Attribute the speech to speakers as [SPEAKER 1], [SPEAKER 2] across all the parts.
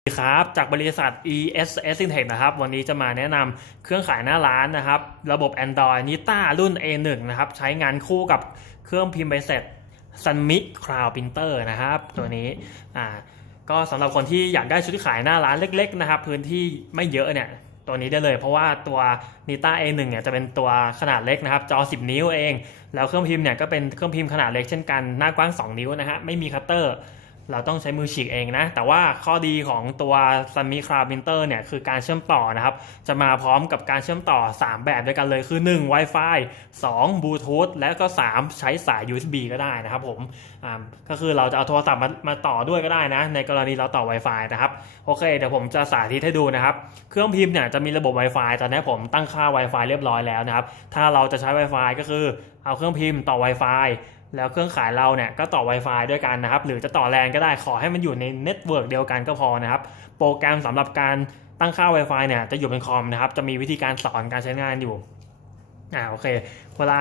[SPEAKER 1] สวัสดีครับจากบริษัท ESS Syntech นะครับ วันนี้จะมาแนะนำเครื่องขายหน้าร้านนะครับ ระบบ Android Nita รุ่น A1 นะครับ ใช้งานคู่กับเครื่องพิมพ์ใบเสร็จ Sunmi Cloud Printer นะครับ ตัวนี้อ่าก็สำหรับคนที่อยากได้ชุดขายหน้าร้านเล็ก ๆ นะครับ พื้นที่ไม่เยอะเนี่ย ตัวนี้ได้เลย เพราะว่าตัว Nita A1 เนี่ยจะเป็นตัวขนาดเล็กนะครับ จอ 10 นิ้วเอง แล้วเครื่องพิมพ์เนี่ยก็เป็นเครื่องพิมพ์ขนาดเล็กเช่นกันหน้ากว้าง 2 นิ้วนะฮะไม่มีคัตเตอร์ เราต้องใช้มือฉีกเองนะ แต่ว่าข้อดีของตัว Sunmi Cloud Printer เนี่ยคือการเชื่อมต่อนะครับ จะมาพร้อมกับการเชื่อมต่อ 3 แบบด้วยกันเลยคือ 1 Wi-Fi 2 Bluetooth และก็ 3 ใช้สาย USB ก็ได้นะครับผมอ่าก็คือเราจะเอาโทรศัพท์มามาต่อด้วยก็ได้นะ ในกรณีเราต่อ Wi-Fi นะครับโอเคเดี๋ยวผมจะสาธิตให้ดูนะครับ เครื่องพิมพ์เนี่ยจะมีระบบ Wi-Fi ตอนนี้ผมตั้งค่า Wi-Fi เรียบร้อยแล้วนะครับถ้าเราจะใช้ Wi-Fi ก็คือเอาเครื่องพิมพ์ต่อ Wi-Fi แล้วเครื่องขายเราเนี่ยก็ต่อ Wi-Fi ด้วยกันนะครับ หรือจะต่อแลนก็ได้ขอให้มันอยู่ในเน็ตเวิร์กเดียวกันก็พอนะครับ โปรแกรมสำหรับการตั้งค่า Wi-Fi เนี่ยจะอยู่บนคอมนะครับ จะมีวิธีการสอนการใช้งานอยู่ อ่าโอเค เวลา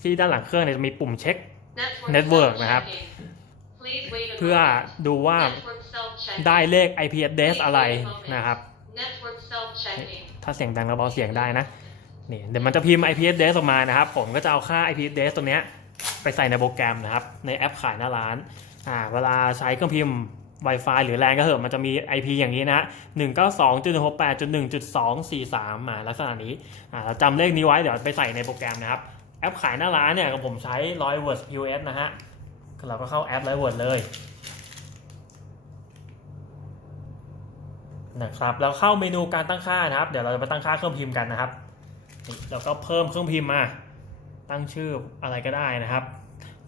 [SPEAKER 1] ที่ด้านหลังเครื่องเนี่ยจะมีปุ่มเช็ค
[SPEAKER 2] Network นะครับ
[SPEAKER 1] เพื่อดูว่าได้เลข IP address อะไรนะครับ ถ้าเสียงดังเราเบาเสียงได้นะนี่เดี๋ยวมันจะพิมพ์ IP address ออกมานะครับ ผมก็จะเอาค่า IP address ตัวเนี้ย ไปใส่ในโปรแกรมนะครับ ในแอปขายหน้าร้านอ่าเวลาใช้เครื่องพิมพ์ Wi-Fi หรือแรงก็เถอะมันจะมี IP อย่างนี้นะ192.168.1.243มาลักษณะนี้อ่าเราจำเลขนี้ไว้เดี๋ยวไปใส่ในโปรแกรมนะครับ แอปขายหน้าร้านเนี่ยของผมใช้100 w o r d POS นะฮะเราก็เข้าแอป100 w o r d เลยนะครับแล้วเข้าเมนูการตั้งค่านะครับ เดี๋ยวเราจะไปตั้งค่าเครื่องพิมพ์กันนะครับนี่เราก็เพิ่มเครื่องพิมพ์มา ตั้งชื่ออะไรก็ได้นะครับ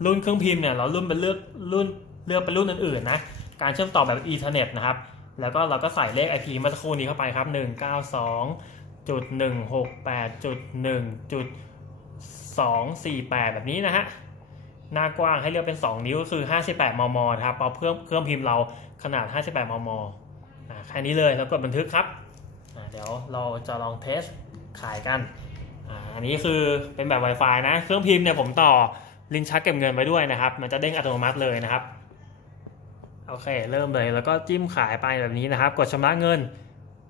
[SPEAKER 1] รุ่นเครื่องพิมพ์เนี่ยเรารุ่นเป็นเลือกรุ่นเลือกเป็นรุ่นอื่นๆนะการเชื่อมต่อแบบ Ethernet นะครับแล้วก็เราก็ใส่เลข IP เมื่อสักครู่นี้เข้าไปครับ 192จุด168จุด1จุด248 แบบนี้นะฮะ หน้ากว้างให้เลือกเป็น 2 นิ้วก็คือ 58 มม ครับเอาเครื่องเครื่องพิมพ์เราขนาด 58 มมอ่าแค่นี้เลยแล้วกดบันทึกครับอ่าเดี๋ยวเราจะลองเทสขายกัน อันนี้คือเป็นแบบ Wi-Fi นะ เครื่องพิมพ์เนี่ยผมต่อลิ้นชักเก็บเงินไปด้วยนะครับ มันจะเด้งอัตโนมัติเลยนะครับ โอเค เริ่มเลย แล้วก็จิ้มขายไปแบบนี้นะครับ กดชำระเงิน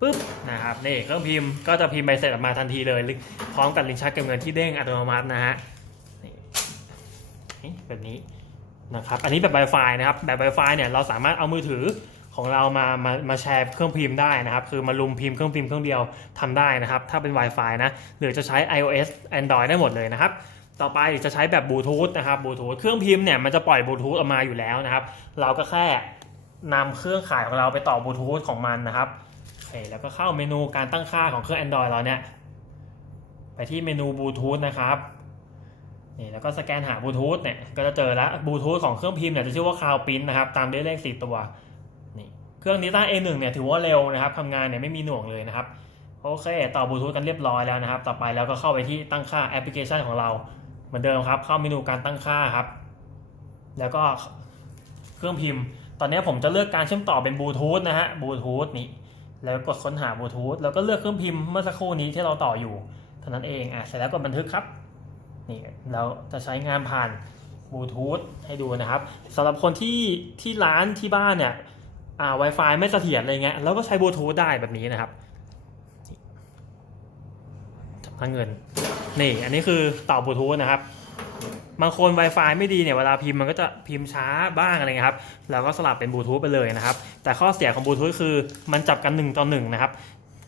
[SPEAKER 1] ปุ๊บนะครับ นี่เครื่องพิมพ์ก็จะพิมพ์ใบเสร็จออกมาทันทีเลย พร้อมกับลิ้นชักเก็บเงินที่เด้งอัตโนมัตินะฮะแบบนี้นะครับ อันนี้แบบ Wi-Fi นะครับ แบบ Wi-Fi เนี่ยเราสามารถเอามือถือ ของเรามามามาแชร์เครื่องพิมพ์ได้นะครับ คือมาลุมพิมพ์เครื่องพิมพ์เครื่องเดียวทำได้นะครับ ถ้าเป็น Wi-Fi นะ หรือจะใช้ iOS Android ได้หมดเลยนะครับ ต่อไปจะใช้แบบบลูทูธนะครับบลูทูธเครื่องพิมพ์เนี่ยมันจะปล่อยบลูทูธออกมาอยู่แล้วนะครับ เราก็แค่นำเครื่องขายของเราไปต่อบลูทูธของมันนะครับโอเคแล้วก็เข้าเมนูการตั้งค่าของเครื่อง Android เราเนี่ย ไปที่เมนูบลูทูธนะครับนี่แล้วก็สแกนหาบลูทูธเนี่ยก็จะเจอแล้วบลูทูธของเครื่องพิมพ์เนี่ยจะชื่อว่าคาวปินนะครับ ตามด้วยเลข 4 ตัว เครื่องนี้ตั้ง A1 เนี่ยถือว่าเร็วนะครับทำงานเนี่ยไม่มีหน่วงเลยนะครับโอเค ต่อบลูทูธกันเรียบร้อยแล้วนะครับ ต่อไปแล้วก็เข้าไปที่ตั้งค่าแอปพลิเคชันของเราเหมือนเดิมครับ เข้าเมนูการตั้งค่าครับ แล้วก็เครื่องพิมพ์ ตอนนี้ผมจะเลือกการเชื่อมต่อเป็นบลูทูธนะฮะบลูทูธนี่แล้วกดค้นหาบลูทูธแล้วก็เลือกเครื่องพิมพ์เมื่อสักครู่นี้ที่เราต่ออยู่เท่านั้นเองอะเสร็จแล้วกดบันทึกครับนี่เราจะใช้งานผ่านบลูทูธให้ดูนะครับสำหรับคนที่ที่ร้านที่บ้านเนี่ย อ่า Wi-Fi ไม่เสถียรอะไรเงี้ยแล้วก็ใช้บลูทูธได้แบบนี้นะครับชำระเงิน นี่ อันนี้คือต่อบลูทูธนะครับบางคน Wi-Fi ไม่ดีเนี่ยเวลาพิมพ์มันก็จะพิมพ์ช้าบ้างอะไรเงี้ยครับเราก็สลับเป็นบลูทูธไปเลยนะครับ แต่ข้อเสียของบลูทูธคือมันจับกัน1ต่อ1นะครับ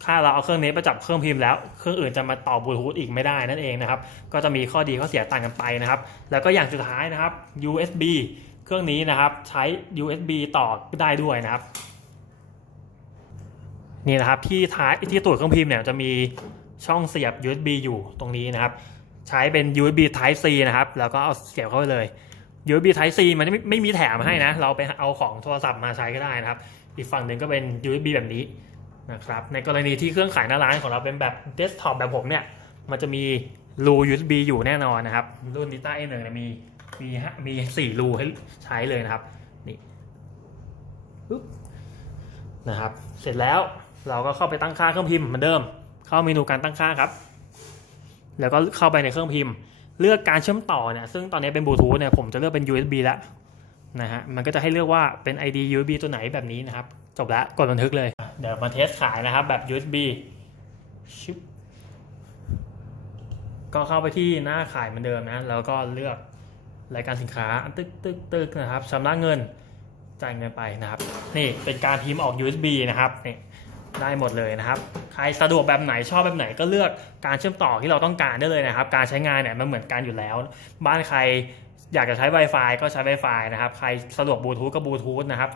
[SPEAKER 1] ถ้าเราเอาเครื่องนี้ไปจับเครื่องพิมพ์แล้วเครื่องอื่นจะมาต่อบลูทูธอีกไม่ได้นั่นเองนะครับ ก็จะมีข้อดีข้อเสียต่างกันไปนะครับ แล้วก็อย่างสุดท้ายนะครับ USB เครื่องนี้นะครับใช้ USB ต่อได้ด้วยนะครับ นี่นะครับที่ท้ายที่ตัวเครื่องพิมพ์เนี่ยจะมีช่องเสียบ USB อยู่ตรงนี้นะครับ ใช้เป็น USB Type C นะครับ แล้วก็เอาเสียบเข้าไปเลย USB Type C มันไม่ไม่มีแถมให้นะ เราไปเอาของโทรศัพท์มาใช้ก็ได้นะครับ อีกฝั่งหนึ่งก็เป็น USB แบบนี้นะครับ ในกรณีที่เครื่องขายหน้าร้านของเราเป็นแบบเดสก์ท็อปแบบผมเนี่ย มันจะมีรู USB อยู่แน่นอนนะครับ รุ่น Dita A1 เนี่ยมี มีฮะมีสี่รูให้ใช้เลยนะครับนี่ปึ๊บนะครับ เสร็จแล้วเราก็เข้าไปตั้งค่าเครื่องพิมพ์เหมือนเดิม เข้าเมนูการตั้งค่าครับ แล้วก็เข้าไปในเครื่องพิมพ์ เลือกการเชื่อมต่อเนี่ยซึ่งตอนนี้เป็นบลูทูธเนี่ยผมจะเลือกเป็น USB แล้วนะฮะมันก็จะให้เลือกว่าเป็น ID USB ตัวไหนแบบนี้นะครับ จบแล้วกดบันทึกเลย เดี๋ยวมาเทสขายนะครับแบบ USB ชึบก็เข้าไปที่หน้าขายเหมือนเดิมนะ แล้วก็เลือก รายการสินค้าตึกตึกตึกนะครับชำระเงินจ่ายเงินไปนะครับ นี่เป็นการพิมพ์ออก USB นะครับนี่ได้หมดเลยนะครับ ใครสะดวกแบบไหนชอบแบบไหนก็เลือกการเชื่อมต่อที่เราต้องการได้เลยนะครับ การใช้งานเนี่ยมันเหมือนกันอยู่แล้ว บ้านใคร อยากจะใช้ Wi-Fi ก็ใช้ Wi-Fi นะครับ ใครสะดวกบลูทูธก็บลูทูธนะครับ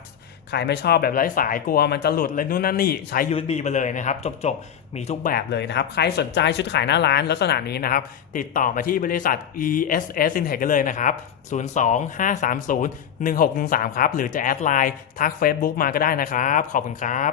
[SPEAKER 1] ใครไม่ชอบแบบไร้สายกลัวมันจะหลุดเลยนู่นนั่นนี่ใช้ USB ไปเลยนะครับ จบๆ มีทุกแบบเลยนะครับ ใครสนใจชุดขายหน้าร้านลักษณะนี้นะครับ ติดต่อมาที่บริษัท ESS Intech กันเลยนะครับ 025301613 ครับ หรือจะแอดไลน์ทัก Facebook มาก็ได้นะครับ ขอบคุณครับ